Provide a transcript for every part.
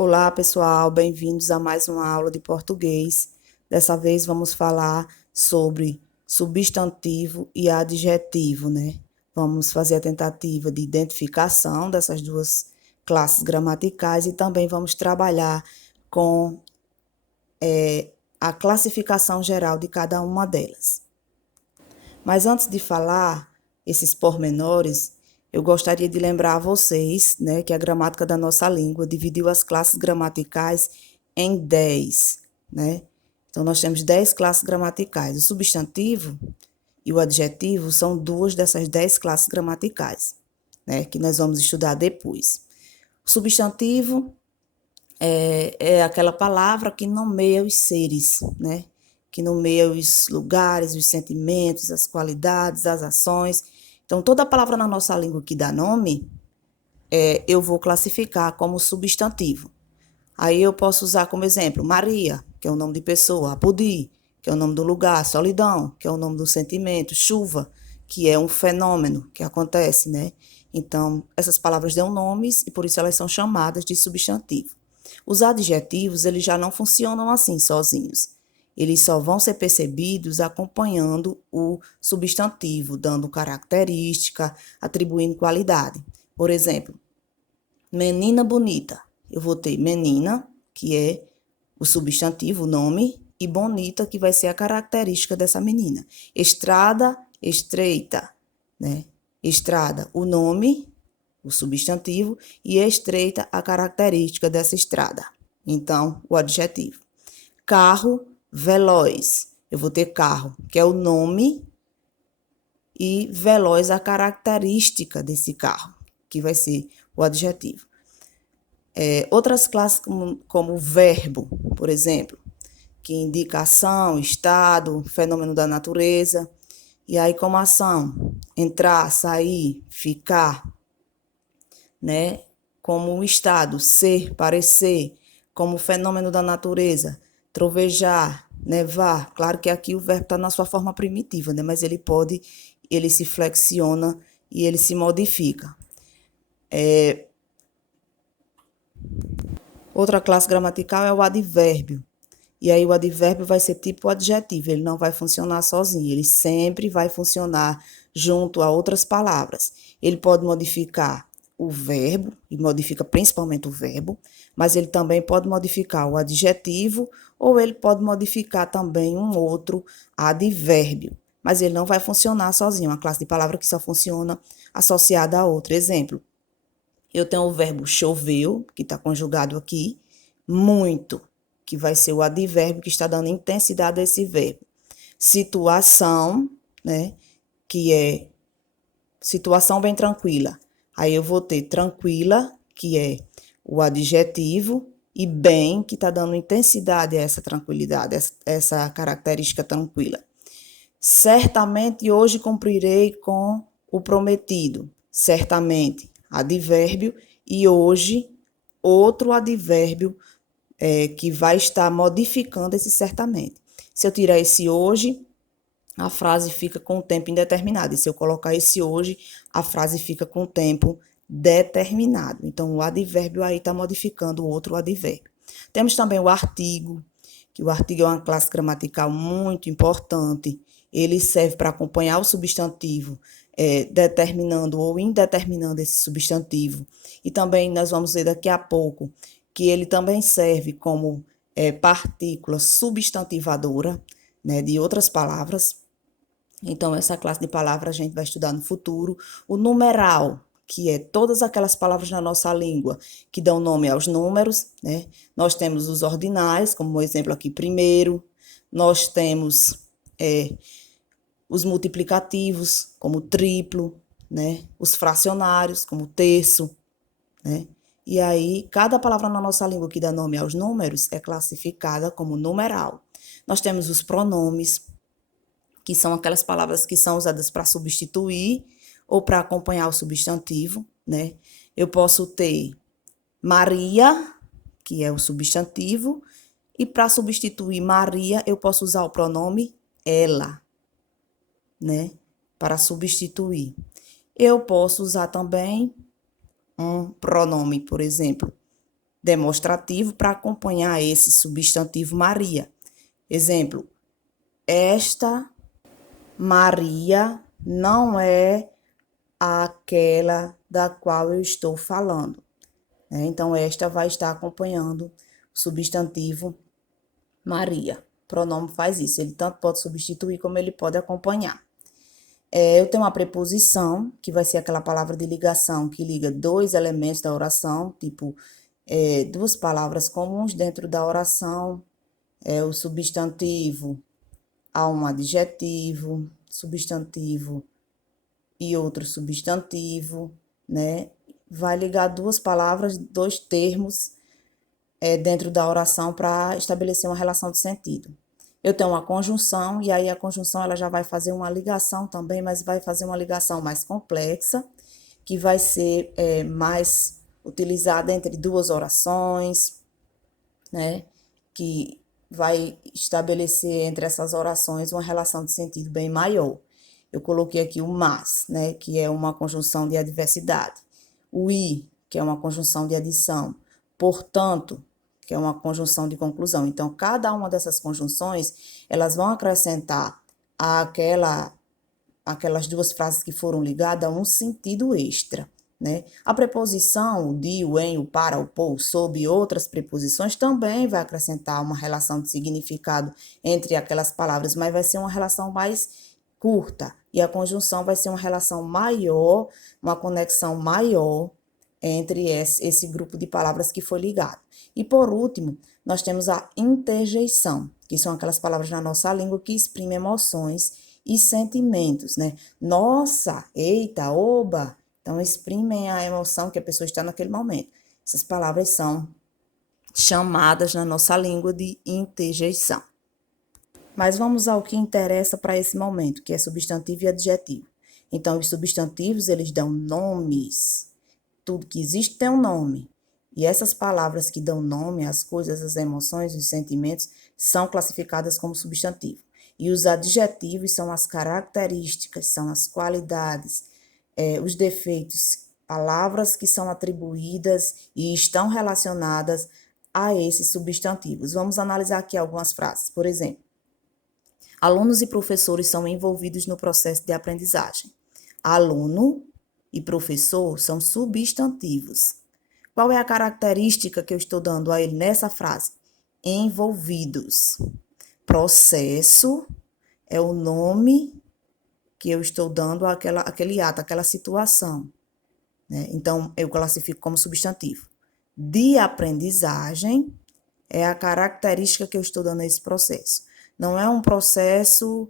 Olá, pessoal, bem-vindos a mais uma aula de português. Dessa vez vamos falar sobre substantivo e adjetivo, né? Vamos fazer a tentativa de identificação dessas duas classes gramaticais e também vamos trabalhar com a classificação geral de cada uma delas. Mas antes de falar esses pormenores, eu gostaria de lembrar a vocês, né, que a gramática da nossa língua dividiu as classes gramaticais em 10, né? Então, nós temos 10 classes gramaticais. O substantivo e o adjetivo são duas dessas 10 classes gramaticais, né, que nós vamos estudar depois. O substantivo é aquela palavra que nomeia os seres, né? Que nomeia os lugares, os sentimentos, as qualidades, as ações. Então, toda palavra na nossa língua que dá nome, eu vou classificar como substantivo. Aí eu posso usar como exemplo Maria, que é o nome de pessoa, Apodi, que é o nome do lugar, solidão, que é o nome do sentimento, chuva, que é um fenômeno que acontece, né? Então, essas palavras dão nomes e por isso elas são chamadas de substantivo. Os adjetivos, eles já não funcionam assim sozinhos. Eles só vão ser percebidos acompanhando o substantivo, dando característica, atribuindo qualidade. Por exemplo, menina bonita. Eu vou ter menina, que é o substantivo, o nome, e bonita, que vai ser a característica dessa menina. Estrada, estreita, né? Estrada, o nome, o substantivo, e estreita, a característica dessa estrada. Então, o adjetivo. Carro, veloz. Eu vou ter carro, que é o nome, e veloz, a característica desse carro, que vai ser o adjetivo. Outras classes como verbo, por exemplo, que indica ação, estado, fenômeno da natureza. E aí, como ação, entrar, sair, ficar, né? Como estado, ser, parecer, como fenômeno da natureza, trovejar, nevar. Claro que aqui o verbo está na sua forma primitiva, né? Mas ele se flexiona e ele se modifica. Outra classe gramatical é o advérbio. E aí o advérbio vai ser tipo adjetivo, ele não vai funcionar sozinho, ele sempre vai funcionar junto a outras palavras. Ele pode modificar o verbo, e modifica principalmente o verbo, mas ele também pode modificar o adjetivo, ou ele pode modificar também um outro advérbio. Mas ele não vai funcionar sozinho, uma classe de palavra que só funciona associada a outra. Exemplo, eu tenho o verbo choveu, que está conjugado aqui, muito, que vai ser o advérbio que está dando intensidade a esse verbo. Situação, né, que é situação bem tranquila. Aí eu vou ter tranquila, que é o adjetivo, e bem, que está dando intensidade a essa tranquilidade, essa característica tranquila. Certamente hoje cumprirei com o prometido. Certamente, advérbio, e hoje, outro advérbio que vai estar modificando esse certamente. Se eu tirar esse hoje, a frase fica com o tempo indeterminado. E se eu colocar esse hoje, a frase fica com o tempo determinado. Então, o advérbio aí está modificando o outro advérbio. Temos também o artigo, que o artigo é uma classe gramatical muito importante. Ele serve para acompanhar o substantivo, determinando ou indeterminando esse substantivo. E também nós vamos ver daqui a pouco que ele também serve como partícula substantivadora, né, de outras palavras. Então, essa classe de palavras a gente vai estudar no futuro. O numeral, que é todas aquelas palavras na nossa língua que dão nome aos números, né? Nós temos os ordinais, como o exemplo aqui, primeiro. Nós temos os multiplicativos, como triplo, né? Os fracionários, como terço, né? E aí, cada palavra na nossa língua que dá nome aos números é classificada como numeral. Nós temos os pronomes, que são aquelas palavras que são usadas para substituir ou para acompanhar o substantivo, né? Eu posso ter Maria, que é o substantivo, e para substituir Maria, eu posso usar o pronome ela, né? Para substituir. Eu posso usar também um pronome, por exemplo, demonstrativo para acompanhar esse substantivo Maria. Exemplo, esta Maria não é aquela da qual eu estou falando, né? Então, esta vai estar acompanhando o substantivo Maria. O pronome faz isso, ele tanto pode substituir como ele pode acompanhar. Eu tenho uma preposição, que vai ser aquela palavra de ligação que liga dois elementos da oração, tipo, duas palavras comuns dentro da oração, o substantivo a um adjetivo, substantivo e outro substantivo, né? Vai ligar duas palavras, dois termos dentro da oração para estabelecer uma relação de sentido. Eu tenho uma conjunção, e aí a conjunção ela já vai fazer uma ligação também, mas vai fazer uma ligação mais complexa, que vai ser mais utilizada entre duas orações, né? Que vai estabelecer entre essas orações uma relação de sentido bem maior. Eu coloquei aqui o mas, né? Que é uma conjunção de adversidade. O e, que é uma conjunção de adição. Portanto, que é uma conjunção de conclusão. Então, cada uma dessas conjunções, elas vão acrescentar aquelas duas frases que foram ligadas um sentido extra, né? A preposição, o de, o em, o para, o por, o sob e outras preposições também vai acrescentar uma relação de significado entre aquelas palavras, mas vai ser uma relação mais curta. E a conjunção vai ser uma relação maior, uma conexão maior entre esse grupo de palavras que foi ligado. E por último, nós temos a interjeição, que são aquelas palavras na nossa língua que exprimem emoções e sentimentos, né? Nossa, eita, oba. Então, exprimem a emoção que a pessoa está naquele momento. Essas palavras são chamadas na nossa língua de interjeição. Mas vamos ao que interessa para esse momento, que é substantivo e adjetivo. Então, os substantivos, eles dão nomes. Tudo que existe tem um nome. E essas palavras que dão nome às coisas, às emoções, os sentimentos, são classificadas como substantivo. E os adjetivos são as características, são as qualidades, os defeitos, palavras que são atribuídas e estão relacionadas a esses substantivos. Vamos analisar aqui algumas frases. Por exemplo, alunos e professores são envolvidos no processo de aprendizagem. Aluno e professor são substantivos. Qual é a característica que eu estou dando a ele nessa frase? Envolvidos. Processo é o nome que eu estou dando àquele ato, àquela situação, né? Então, eu classifico como substantivo. De aprendizagem é a característica que eu estou dando a esse processo. Não é um processo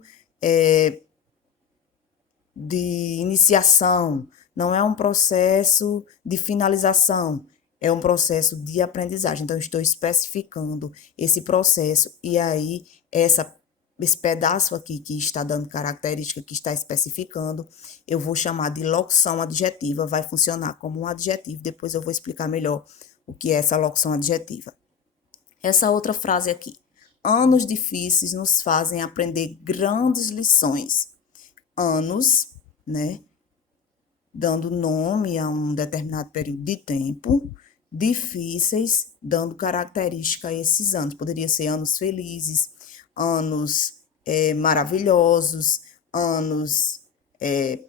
de iniciação, não é um processo de finalização, é um processo de aprendizagem. Então, eu estou especificando esse processo e aí esse pedaço aqui que está dando característica, que está especificando, eu vou chamar de locução adjetiva, vai funcionar como um adjetivo, depois eu vou explicar melhor o que é essa locução adjetiva. Essa outra frase aqui, anos difíceis nos fazem aprender grandes lições. Anos, né, dando nome a um determinado período de tempo, difíceis, dando característica a esses anos. Poderia ser anos felizes, anos maravilhosos, anos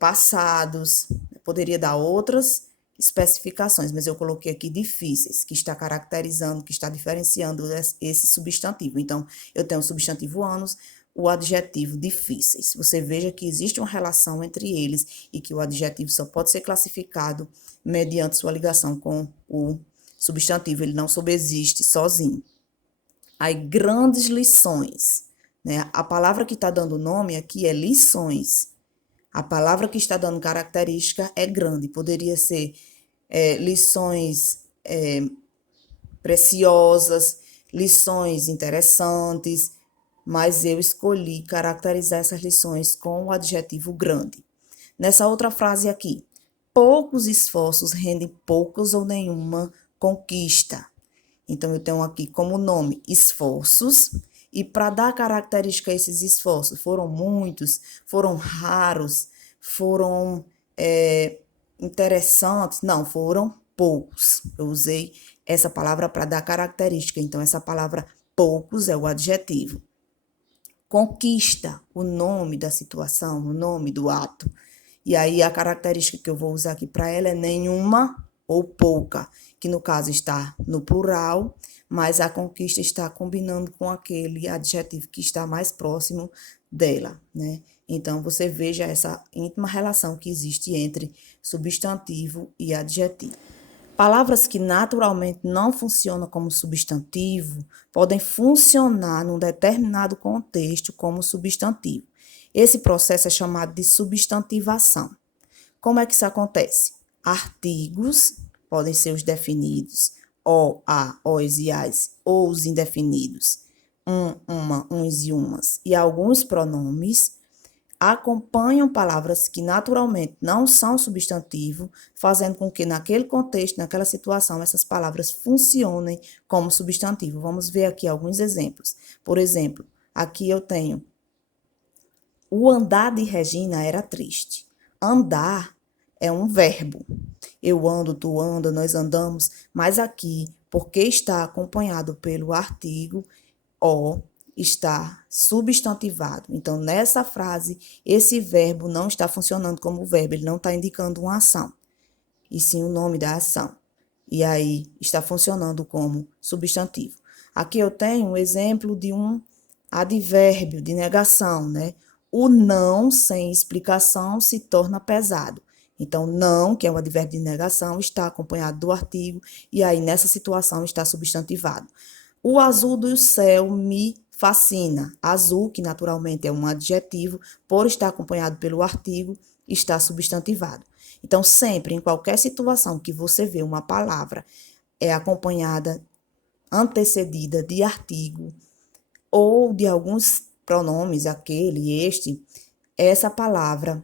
passados, poderia dar outras especificações, mas eu coloquei aqui difíceis, que está caracterizando, que está diferenciando esse substantivo. Então, eu tenho o substantivo anos, o adjetivo difíceis. Você veja que existe uma relação entre eles e que o adjetivo só pode ser classificado mediante sua ligação com o substantivo, ele não subsiste sozinho. Aí, grandes lições, né? A palavra que está dando nome aqui é lições. A palavra que está dando característica é grande. Poderia ser lições preciosas, lições interessantes, mas eu escolhi caracterizar essas lições com o adjetivo grande. Nessa outra frase aqui, poucos esforços rendem poucas ou nenhuma conquista. Então, eu tenho aqui como nome esforços, e para dar característica a esses esforços, foram muitos, foram raros, foram interessantes? Não, foram poucos. Eu usei essa palavra para dar característica. Então, essa palavra poucos é o adjetivo. Conquista, o nome da situação, o nome do ato. E aí, a característica que eu vou usar aqui para ela é nenhuma ou pouca, que no caso está no plural, mas a conquista está combinando com aquele adjetivo que está mais próximo dela, né? Então, você veja essa íntima relação que existe entre substantivo e adjetivo. Palavras que naturalmente não funcionam como substantivo podem funcionar num determinado contexto como substantivo. Esse processo é chamado de substantivação. Como é que isso acontece? Artigos podem ser os definidos, o, a, os e as, ou os indefinidos, uma, uns e umas, e alguns pronomes acompanham palavras que naturalmente não são substantivo, fazendo com que naquele contexto, naquela situação, essas palavras funcionem como substantivo. Vamos ver aqui alguns exemplos. Por exemplo, aqui eu tenho: o andar de Regina era triste. Andar é um verbo. Eu ando, tu anda, nós andamos, mas aqui, porque está acompanhado pelo artigo, o está substantivado. Então, nessa frase, esse verbo não está funcionando como verbo, ele não está indicando uma ação, e sim o nome da ação. E aí, está funcionando como substantivo. Aqui eu tenho um exemplo de um advérbio de negação, né? O não sem explicação se torna pesado. Então, não, que é um advérbio de negação, está acompanhado do artigo, e aí, nessa situação, está substantivado. O azul do céu me fascina. Azul, que naturalmente é um adjetivo, por estar acompanhado pelo artigo, está substantivado. Então, sempre, em qualquer situação que você vê uma palavra é acompanhada, antecedida de artigo ou de alguns pronomes, aquele, este, essa palavra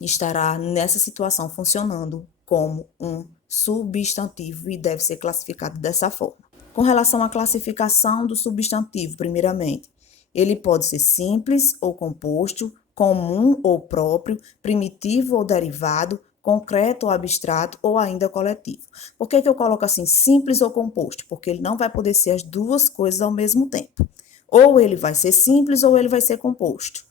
estará nessa situação funcionando como um substantivo e deve ser classificado dessa forma. Com relação à classificação do substantivo, primeiramente, ele pode ser simples ou composto, comum ou próprio, primitivo ou derivado, concreto ou abstrato ou ainda coletivo. Por que eu coloco assim, simples ou composto? Porque ele não vai poder ser as duas coisas ao mesmo tempo. Ou ele vai ser simples ou ele vai ser composto.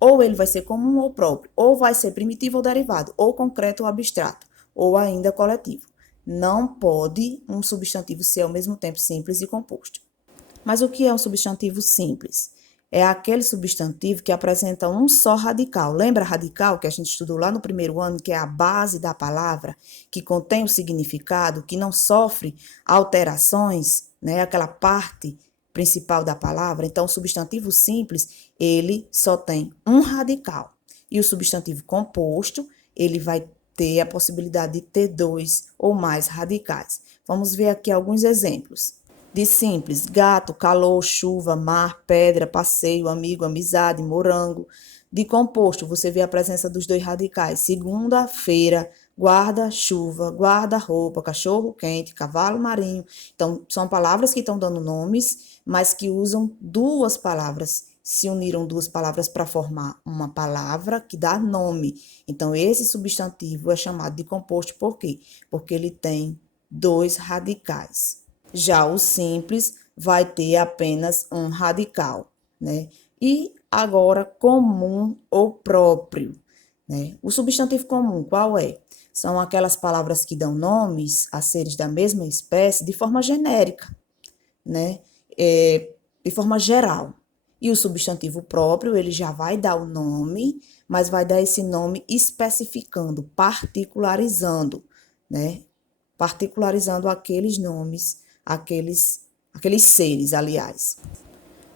Ou ele vai ser comum ou próprio, ou vai ser primitivo ou derivado, ou concreto ou abstrato, ou ainda coletivo. Não pode um substantivo ser ao mesmo tempo simples e composto. Mas o que é um substantivo simples? É aquele substantivo que apresenta um só radical. Lembra radical que a gente estudou lá no primeiro ano, que é a base da palavra, que contém o significado, que não sofre alterações, né? Aquela parte principal da palavra. Então, o substantivo simples, ele só tem um radical. E o substantivo composto, ele vai ter a possibilidade de ter dois ou mais radicais. Vamos ver aqui alguns exemplos. De simples: gato, calor, chuva, mar, pedra, passeio, amigo, amizade, morango. De composto, você vê a presença dos dois radicais: segunda-feira, guarda-chuva, guarda-roupa, cachorro-quente, cavalo marinho. Então, são palavras que estão dando nomes, mas que usam duas palavras. Se uniram duas palavras para formar uma palavra que dá nome. Então, esse substantivo é chamado de composto por quê? Porque ele tem dois radicais. Já o simples vai ter apenas um radical, né? E agora, comum ou próprio, né? O substantivo comum, qual é? São aquelas palavras que dão nomes a seres da mesma espécie de forma genérica, né? De forma geral. E o substantivo próprio, ele já vai dar o nome, mas vai dar esse nome especificando, particularizando, né? Particularizando aqueles nomes, aqueles seres, aliás.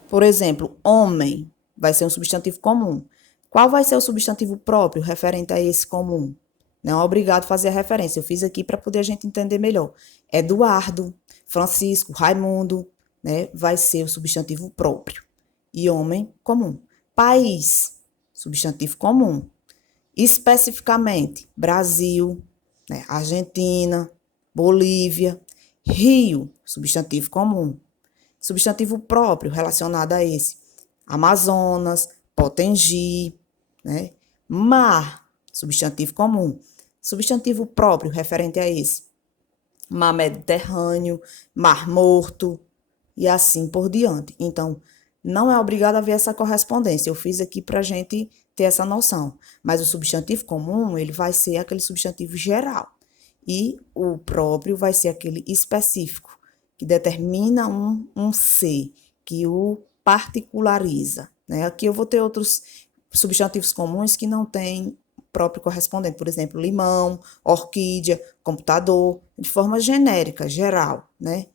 Por exemplo, homem vai ser um substantivo comum. Qual vai ser o substantivo próprio referente a esse comum? Não é obrigado a fazer a referência. Eu fiz aqui para poder a gente entender melhor. Eduardo, Francisco, Raimundo, né? Vai ser o substantivo próprio. E homem, comum. País, substantivo comum. Especificamente, Brasil, né? Argentina, Bolívia. Rio, substantivo comum. Substantivo próprio relacionado a esse: Amazonas, Potengi, né? Mar, substantivo comum. Substantivo próprio referente a esse: mar Mediterrâneo, mar Morto e assim por diante. Então, não é obrigado a haver essa correspondência. Eu fiz aqui para a gente ter essa noção. Mas o substantivo comum, ele vai ser aquele substantivo geral. E o próprio vai ser aquele específico, que determina um ser, que o particulariza, né? Aqui eu vou ter outros substantivos comuns que não têm próprio correspondente, por exemplo, limão, orquídea, computador, de forma genérica, geral, né?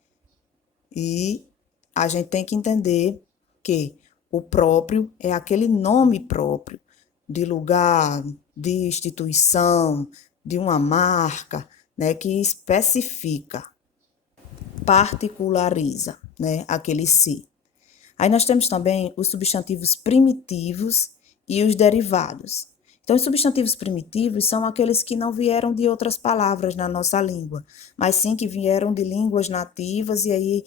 E a gente tem que entender que o próprio é aquele nome próprio de lugar, de instituição, de uma marca, né, que especifica, particulariza, né, aquele si. Aí nós temos também os substantivos primitivos e os derivados. Então, os substantivos primitivos são aqueles que não vieram de outras palavras na nossa língua, mas sim que vieram de línguas nativas e aí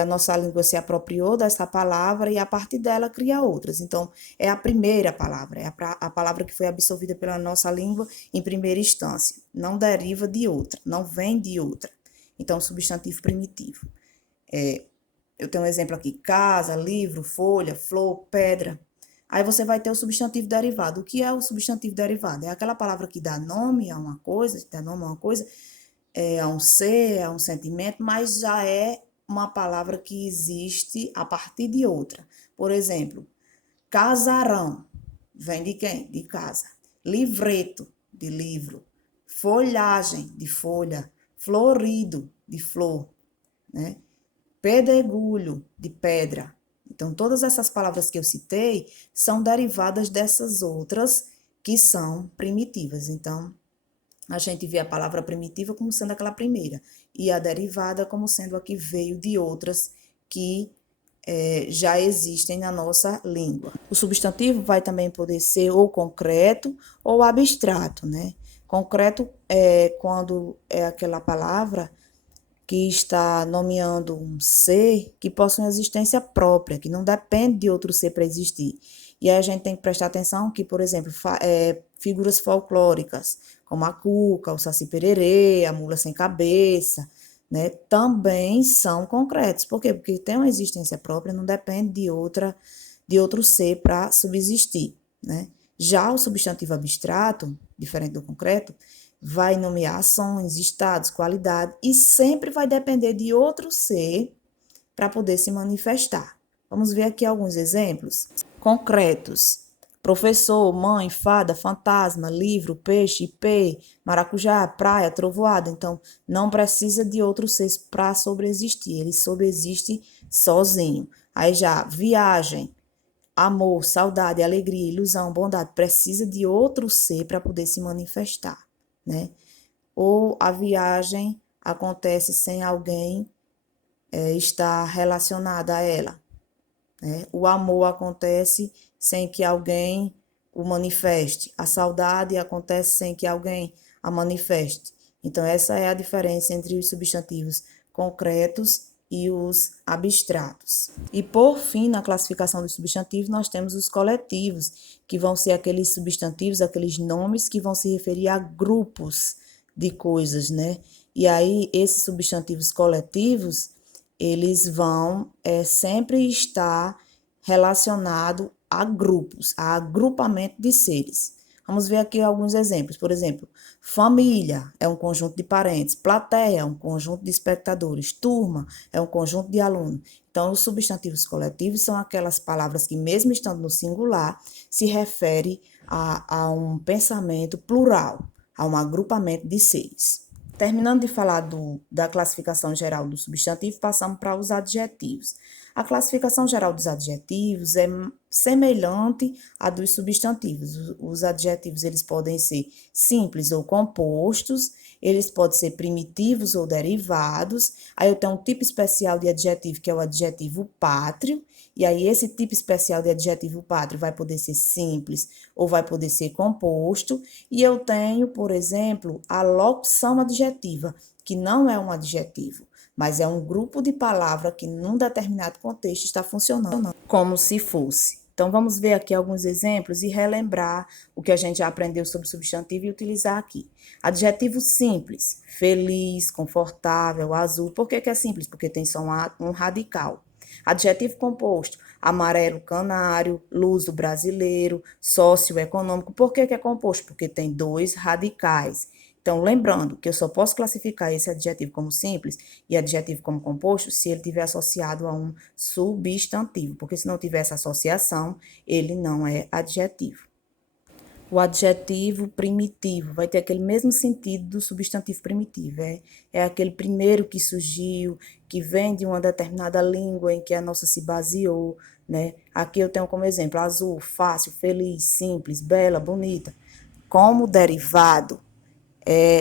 a nossa língua se apropriou dessa palavra e a partir dela cria outras. Então, é a primeira palavra, é a palavra que foi absorvida pela nossa língua em primeira instância. Não deriva de outra, não vem de outra. Então, substantivo primitivo. Eu tenho um exemplo aqui: casa, livro, folha, flor, pedra. Aí você vai ter o substantivo derivado. O que é o substantivo derivado? É aquela palavra que dá nome a uma coisa, a um ser, a um sentimento, mas já é uma palavra que existe a partir de outra. Por exemplo, casarão, vem de quem? De casa. Livreto, de livro. Folhagem, de folha. Florido, de flor, né? Pedregulho, de pedra. Então, todas essas palavras que eu citei são derivadas dessas outras que são primitivas. Então, a gente vê a palavra primitiva como sendo aquela primeira, e a derivada como sendo a que veio de outras que já existem na nossa língua. O substantivo vai também poder ser ou concreto ou abstrato, né? Concreto é quando é aquela palavra que está nomeando um ser que possui uma existência própria, que não depende de outro ser para existir. E aí a gente tem que prestar atenção que, por exemplo, figuras folclóricas, como a cuca, o saci-pererê, a mula sem cabeça, né, também são concretos. Por quê? Porque tem uma existência própria, não depende de outro ser para subsistir, né? Já o substantivo abstrato, diferente do concreto, vai nomear ações, estados, qualidade e sempre vai depender de outro ser para poder se manifestar. Vamos ver aqui alguns exemplos concretos: professor, mãe, fada, fantasma, livro, peixe, ipê, maracujá, praia, trovoada. Então, não precisa de outro ser para sobreexistir, ele sobreexiste sozinho. Aí já, viagem, amor, saudade, alegria, ilusão, bondade, precisa de outro ser para poder se manifestar, né? Ou a viagem acontece sem alguém estar relacionada a ela, né? O amor acontece sem que alguém o manifeste. A saudade acontece sem que alguém a manifeste. Então, essa é a diferença entre os substantivos concretos e os abstratos. E, por fim, na classificação dos substantivos, nós temos os coletivos, que vão ser aqueles substantivos, aqueles nomes que vão se referir a grupos de coisas, né? E aí, esses substantivos coletivos, eles vão sempre estar relacionados a grupos, a agrupamento de seres. Vamos ver aqui alguns exemplos. Por exemplo, família é um conjunto de parentes, plateia é um conjunto de espectadores, turma é um conjunto de alunos. Então, os substantivos coletivos são aquelas palavras que, mesmo estando no singular, se refere a um pensamento plural, a um agrupamento de seres. Terminando de falar da classificação geral do substantivo, passamos para os adjetivos. A classificação geral dos adjetivos é semelhante à dos substantivos. Os adjetivos eles podem ser simples ou compostos, eles podem ser primitivos ou derivados. Aí eu tenho um tipo especial de adjetivo, que é o adjetivo pátrio, e aí esse tipo especial de adjetivo pátrio vai poder ser simples ou vai poder ser composto. E eu tenho, por exemplo, a locução adjetiva, que não é um adjetivo, mas é um grupo de palavras que num determinado contexto está funcionando como se fosse. Então, vamos ver aqui alguns exemplos e relembrar o que a gente já aprendeu sobre substantivo e utilizar aqui. Adjetivo simples, feliz, confortável, azul. Por que é simples? Porque tem só um radical. Adjetivo composto, amarelo, canário, luso, brasileiro, socioeconômico. Por que é composto? Porque tem dois radicais. Então, lembrando que eu só posso classificar esse adjetivo como simples e adjetivo como composto se ele tiver associado a um substantivo, porque se não tiver essa associação, ele não é adjetivo. O adjetivo primitivo vai ter aquele mesmo sentido do substantivo primitivo. É aquele primeiro que surgiu, que vem de uma determinada língua em que a nossa se baseou, né? Aqui eu tenho como exemplo azul, fácil, feliz, simples, bela, bonita. Como derivado,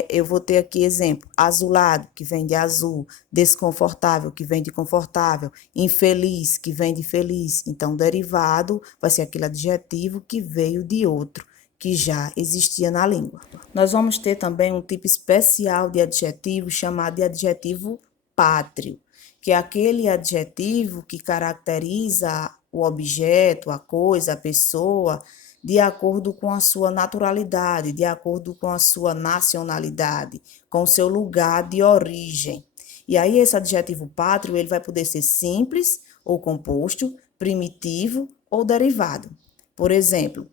eu vou ter aqui exemplo, azulado, que vem de azul, desconfortável, que vem de confortável, infeliz, que vem de feliz. Então, derivado vai ser aquele adjetivo que veio de outro, que já existia na língua. Nós vamos ter também um tipo especial de adjetivo chamado de adjetivo pátrio, que é aquele adjetivo que caracteriza o objeto, a coisa, a pessoa, de acordo com a sua naturalidade, de acordo com a sua nacionalidade, com o seu lugar de origem. E aí esse adjetivo pátrio, ele vai poder ser simples ou composto, primitivo ou derivado. Por exemplo,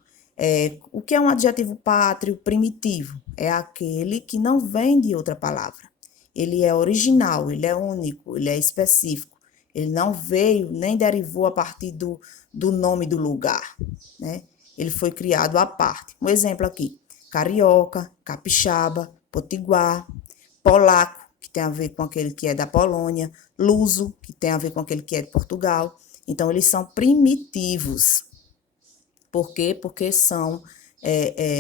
o que é um adjetivo pátrio primitivo? É aquele que não vem de outra palavra. Ele é original, ele é único, ele é específico. Ele não veio nem derivou a partir do nome do lugar, né? Ele foi criado à parte. Um exemplo aqui, carioca, capixaba, potiguar, polaco, que tem a ver com aquele que é da Polônia, luso, que tem a ver com aquele que é de Portugal. Então, eles são primitivos. Por quê? Porque são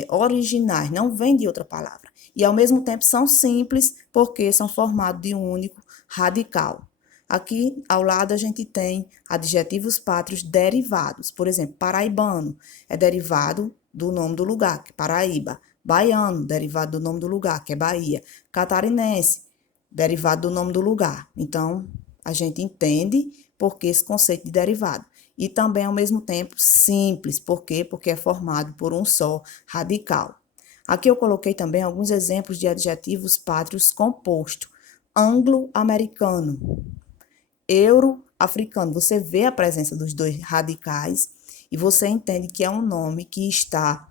originais, não vêm de outra palavra. E, ao mesmo tempo, são simples, porque são formados de um único radical. Aqui, ao lado, a gente tem adjetivos pátrios derivados. Por exemplo, paraibano é derivado do nome do lugar, que é Paraíba. Baiano, derivado do nome do lugar, que é Bahia. Catarinense, derivado do nome do lugar. Então, a gente entende por que esse conceito de derivado. E também, ao mesmo tempo, simples. Por quê? Porque é formado por um só radical. Aqui eu coloquei também alguns exemplos de adjetivos pátrios compostos. Anglo-americano, euro-africano. Você vê a presença dos dois radicais e você entende que é um nome que está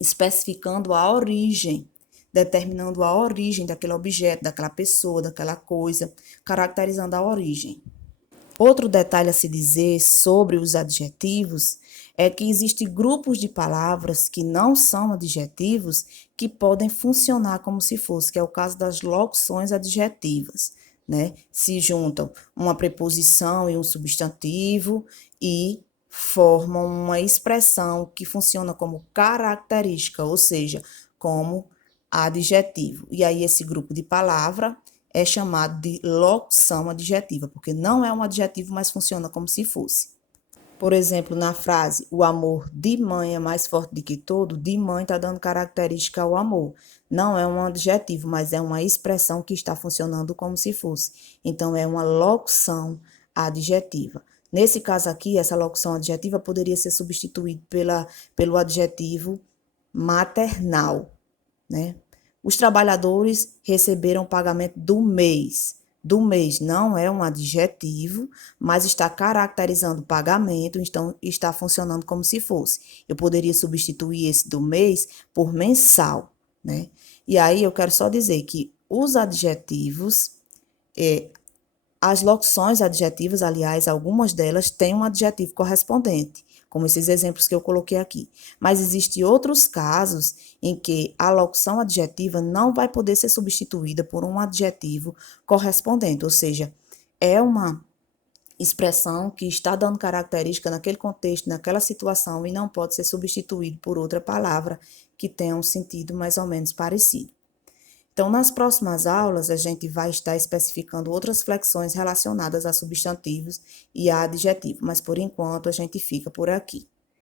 especificando a origem, determinando a origem daquele objeto, daquela pessoa, daquela coisa, caracterizando a origem. Outro detalhe a se dizer sobre os adjetivos é que existem grupos de palavras que não são adjetivos que podem funcionar como se fosse, que é o caso das locuções adjetivas, né? Se juntam uma preposição e um substantivo e formam uma expressão que funciona como característica, ou seja, como adjetivo. E aí esse grupo de palavra é chamado de locução adjetiva, porque não é um adjetivo, mas funciona como se fosse. Por exemplo, na frase, o amor de mãe é mais forte do que todo, de mãe está dando característica ao amor. Não é um adjetivo, mas é uma expressão que está funcionando como se fosse. Então, é uma locução adjetiva. Nesse caso aqui, essa locução adjetiva poderia ser substituída pelo adjetivo maternal, né? Os trabalhadores receberam o pagamento do mês. Do mês não é um adjetivo, mas está caracterizando o pagamento, então está funcionando como se fosse. Eu poderia substituir esse do mês por mensal, né? E aí eu quero só dizer que os adjetivos, as locuções adjetivas, aliás, algumas delas têm um adjetivo correspondente, como esses exemplos que eu coloquei aqui. Mas existem outros casos em que a locução adjetiva não vai poder ser substituída por um adjetivo correspondente, ou seja, é uma expressão que está dando característica naquele contexto, naquela situação, e não pode ser substituído por outra palavra que tenha um sentido mais ou menos parecido. Então, nas próximas aulas, a gente vai estar especificando outras flexões relacionadas a substantivos e a adjetivos, mas por enquanto a gente fica por aqui.